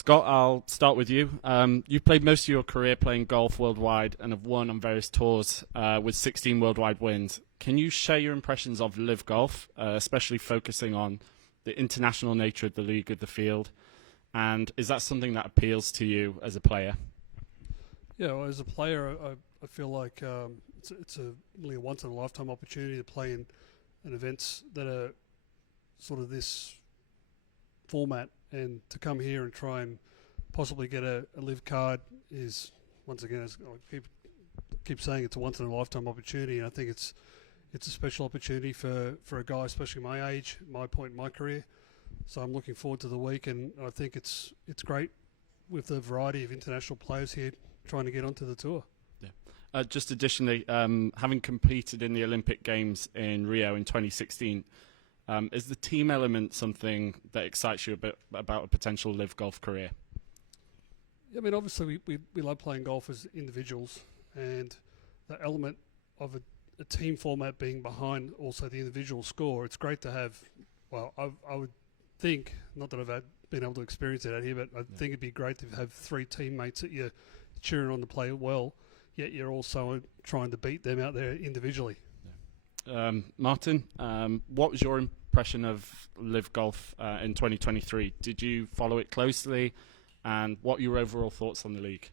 Scott, I'll start with you. You've played most of your career playing golf worldwide and have won on various tours with 16 worldwide wins. Can you share your impressions of LIV Golf, especially focusing on the international nature of the league, of the field? And is that something that appeals to you as a player? Yeah, well, as a player, I feel like it's really a once-in-a-lifetime opportunity to play in events that are sort of this format, and to come here and try and possibly get a LIV card is, once again, as I keep saying, it's a once-in-a-lifetime opportunity, and I think it's a special opportunity for a guy, especially my age, my point in my career. So I'm looking forward to the week, and I think it's great with the variety of international players here trying to get onto the tour. Yeah. Just additionally, having competed in the Olympic Games in Rio in 2016, is the team element something that excites you a bit about a potential LIV golf career? Yeah, I mean, obviously we love playing golf as individuals, and the element of a team format being behind also the individual score, it's great to have, well, I would think, not that I've been able to experience it out here, but I think it'd be great to have three teammates that you're cheering on to play well, yet you're also trying to beat them out there individually. Yeah. Martin, what was your impression of LIV Golf in 2023? Did you follow it closely, and what are your overall thoughts on the league?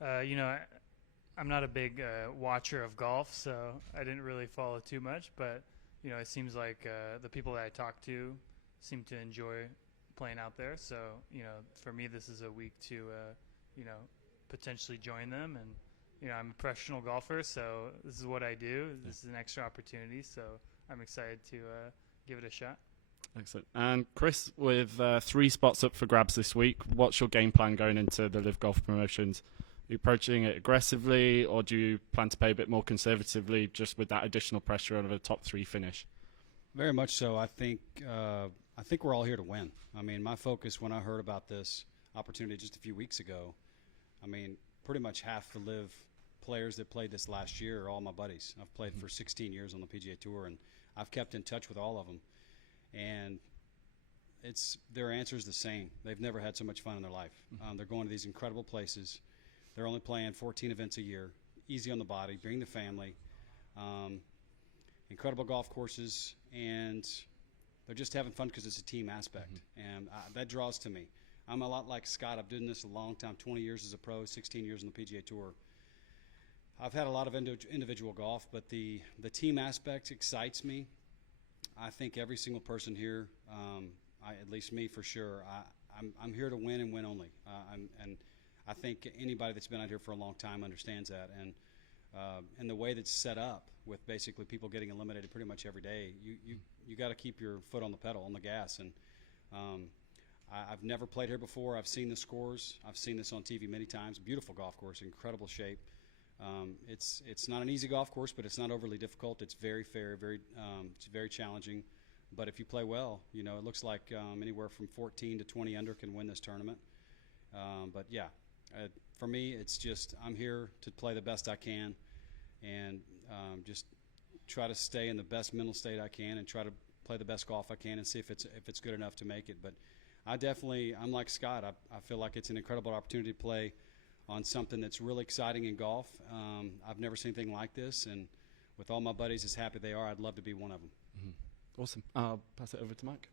I'm not a big watcher of golf, so I didn't really follow too much, but it seems like the people that I talk to seem to enjoy playing out there. So, for me, this is a week to, potentially join them. And, I'm a professional golfer, so this is what I do. This is an extra opportunity, so I'm excited to give it a shot. Excellent. And Chris, with 3 spots up for grabs this week, what's your game plan going into the LIV Golf Promotions? Are you approaching it aggressively, or do you plan to play a bit more conservatively just with that additional pressure of a top 3 finish? Very much so. I think we're all here to win. I mean, my focus when I heard about this opportunity just a few weeks ago, I mean, pretty much half the LIV players that played this last year are all my buddies. I've played for 16 years on the PGA Tour, and I've kept in touch with all of them. And their answer is the same. They've never had so much fun in their life. They're going to these incredible places. They're only playing 14 events a year, easy on the body, bring the family, incredible golf courses, and they're just having fun because it's a team aspect. And that draws to me. I'm a lot like Scott. I've been doing this a long time, 20 years as a pro, 16 years on the PGA Tour. I've had a lot of individual golf, but the team aspect excites me. I think every single person here, at least me for sure, I'm here to win and win only. And I think anybody that's been out here for a long time understands that. And the way that's set up with basically people getting eliminated pretty much every day, you got to keep your foot on the pedal, on the gas. And I've never played here before. I've seen the scores. I've seen this on TV many times. Beautiful golf course, incredible shape. It's not an easy golf course, but it's not overly difficult. It's very fair, it's very challenging. But if you play well, it looks like anywhere from 14 to 20 under can win this tournament. But yeah, for me, it's just I'm here to play the best I can, and just try to stay in the best mental state I can, and try to play the best golf I can, and see if it's good enough to make it. But I'm like Scott. I feel like it's an incredible opportunity to play on something that's really exciting in golf. I've never seen anything like this, and with all my buddies as happy they are, I'd love to be one of them. Awesome. I'll pass it over to Mike.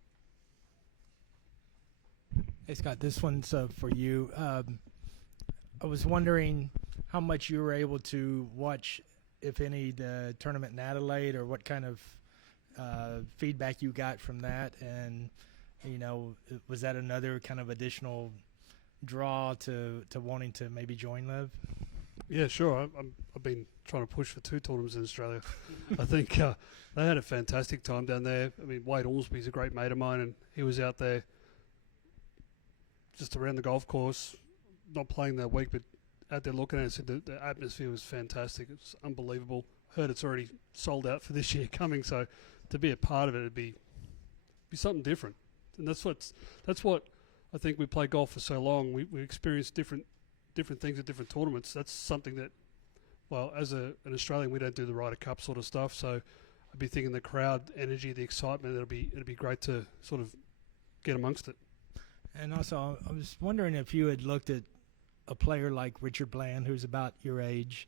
Hey, Scott, this one's for you. I was wondering how much you were able to watch, if any, the tournament in Adelaide, or what kind of feedback you got from that, and was that another kind of additional draw to wanting to maybe join LIV? Yeah, sure. I've been trying to push for 2 tournaments in Australia. I think they had a fantastic time down there. I mean, Wade Ormsby's a great mate of mine, and he was out there just around the golf course, not playing that week, but out there looking at it. Said the atmosphere was fantastic. It was unbelievable. Heard it's already sold out for this year coming, so to be a part of it, it'd be something different. And that's what I think we play golf for so long. We experience different things at different tournaments. That's something that, well, as an Australian, we don't do the Ryder Cup sort of stuff. So I'd be thinking the crowd energy, the excitement. It'd be great to sort of get amongst it. And also, I was wondering if you had looked at a player like Richard Bland, who's about your age,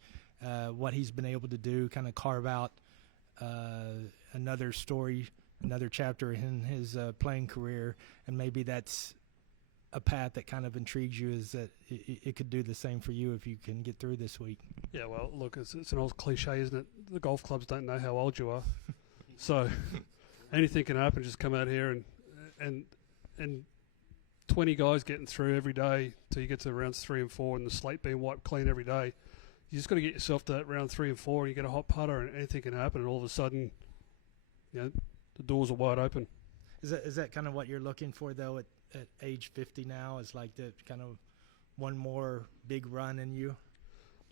what he's been able to do, kind of carve out another story, another chapter in his playing career, and maybe that's a path that kind of intrigues you, is that it could do the same for you if you can get through this week. Yeah, well, look, it's an old cliche, isn't it? The golf clubs don't know how old you are. So anything can happen. Just come out here and 20 guys getting through every day till you get to rounds 3 and 4 and the slate being wiped clean every day. You just got to get yourself to that round 3 and 4 and you get a hot putter and anything can happen, and all of a sudden, you know, the doors are wide open. Is that kind of what you're looking for, though, at age 50 now, is like the kind of one more big run in you?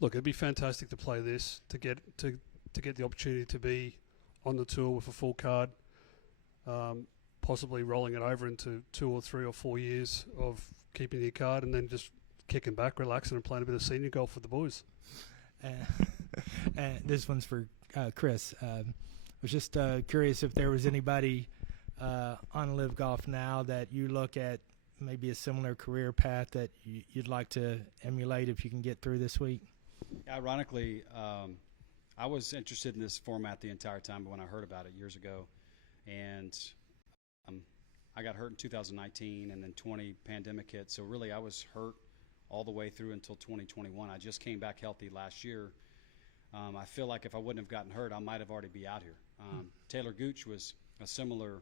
Look, it'd be fantastic to play this, to get the opportunity to be on the tour with a full card, possibly rolling it over into 2 or 3 or 4 years of keeping your card, and then just kicking back, relaxing, and playing a bit of senior golf with the boys. And this one's for Chris. I was just curious if there was anybody on LIV Golf now that you look at, maybe a similar career path that you'd like to emulate if you can get through this week. Ironically, I was interested in this format the entire time when I heard about it years ago, and I got hurt in 2019, and then 20 pandemic hit. So really, I was hurt all the way through until 2021. I just came back healthy last year. I feel like if I wouldn't have gotten hurt, I might have already be out here. Taylor Gooch was a similar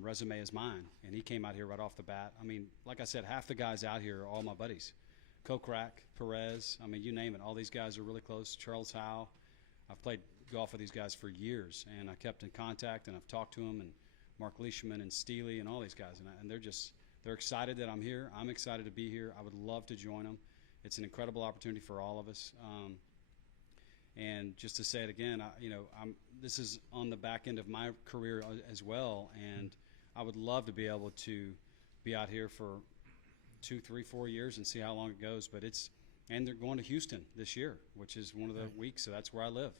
resume as mine, and he came out here right off the bat. I mean, like I said, half the guys out here are all my buddies. Kokrak, Perez, I mean, you name it. All these guys are really close. Charles Howe. I've played golf with these guys for years, and I kept in contact, and I've talked to them, and Mark Leishman and Steely and all these guys, and they're excited that I'm here. I'm excited to be here. I would love to join them. It's an incredible opportunity for all of us. And just to say it again, this is on the back end of my career as well, and I would love to be able to be out here for 2, 3, 4 years and see how long it goes. But and they're going to Houston this year, which is one of the weeks, so that's where I live.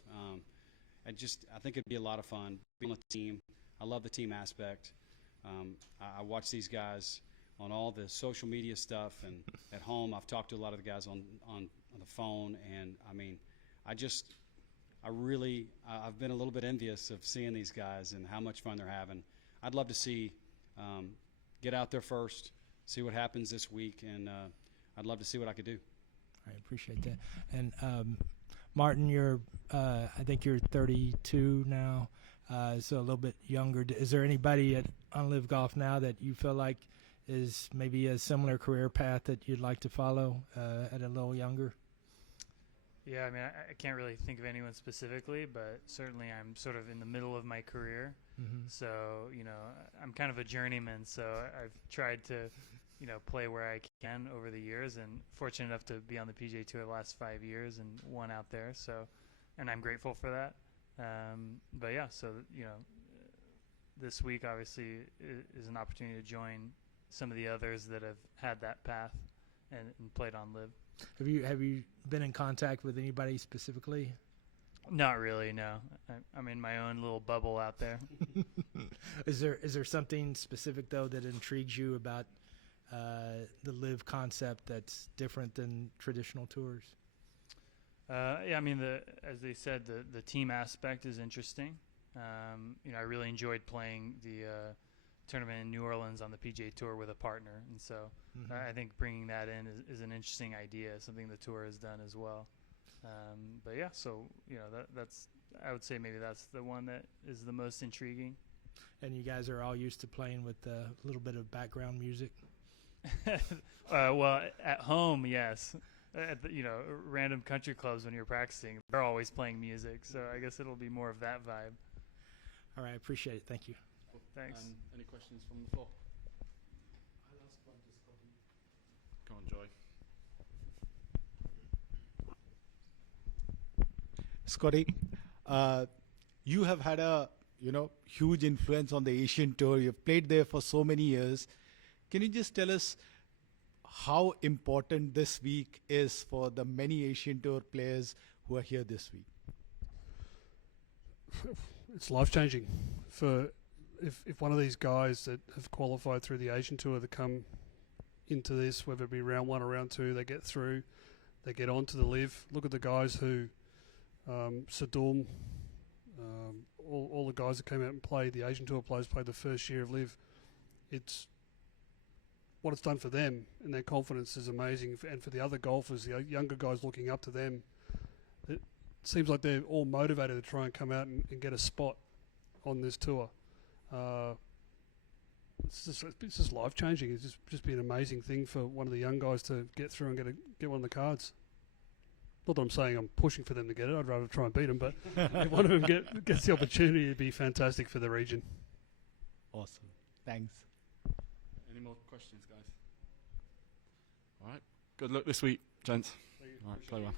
I think it'd be a lot of fun being on the team. I love the team aspect. I watch these guys on all the social media stuff, and at home I've talked to a lot of the guys on the phone, and I mean, I've been a little bit envious of seeing these guys and how much fun they're having. I'd love to see, get out there first, see what happens this week, and I'd love to see what I could do. I appreciate that. And Martin, I think you're 32 now, so a little bit younger. Is there anybody on LIV Golf now that you feel like is maybe a similar career path that you'd like to follow at a little younger? Yeah, I mean, I can't really think of anyone specifically, but certainly I'm sort of in the middle of my career. Mm-hmm. So, I'm kind of a journeyman, so I've tried to, play where I can over the years, and fortunate enough to be on the PGA Tour the last 5 years and won out there. So, and I'm grateful for that. But yeah, so, this week obviously is an opportunity to join some of the others that have had that path and played on LIV. Have you been in contact with anybody specifically? Not really, no. I'm in my own little bubble out there. Is there something specific though that intrigues you about the LIV concept that's different than traditional tours? Yeah, I mean, as they said, the team aspect is interesting. I really enjoyed playing the tournament in New Orleans on the PGA Tour with a partner, and so I think bringing that in is an interesting idea, something the tour has done as well. But yeah, so that's I would say maybe that's the one that is the most intriguing. And you guys are all used to playing with a little bit of background music? Well, at home, yes. At the, random country clubs when you're practicing, they're always playing music, so I guess it'll be more of that vibe. All right, I appreciate it. Thank you. Thanks. Any questions from the floor? I'll ask one to Scotty. Go on, Joy. Scotty, you have had a huge influence on the Asian Tour. You've played there for so many years. Can you just tell us how important this week is for the many Asian Tour players who are here this week? It's life-changing for if one of these guys that have qualified through the Asian Tour that come into this, whether it be round 1 or round 2, they get through, they get on to the LIV. Look at the guys who, Sadum, all the guys that came out and played, the Asian Tour players played the first year of LIV. It's what it's done for them, and their confidence is amazing. And for the other golfers, the younger guys looking up to them, it seems like they're all motivated to try and come out and get a spot on this tour. It's just life changing. It's just been an amazing thing for one of the young guys to get through and get one of the cards. Not that I'm saying I'm pushing for them to get it. I'd rather try and beat them, but if one of them gets the opportunity, it'd be fantastic for the region. Awesome. Thanks. Any more questions, guys? All right. Good luck this week, gents. All right, play well.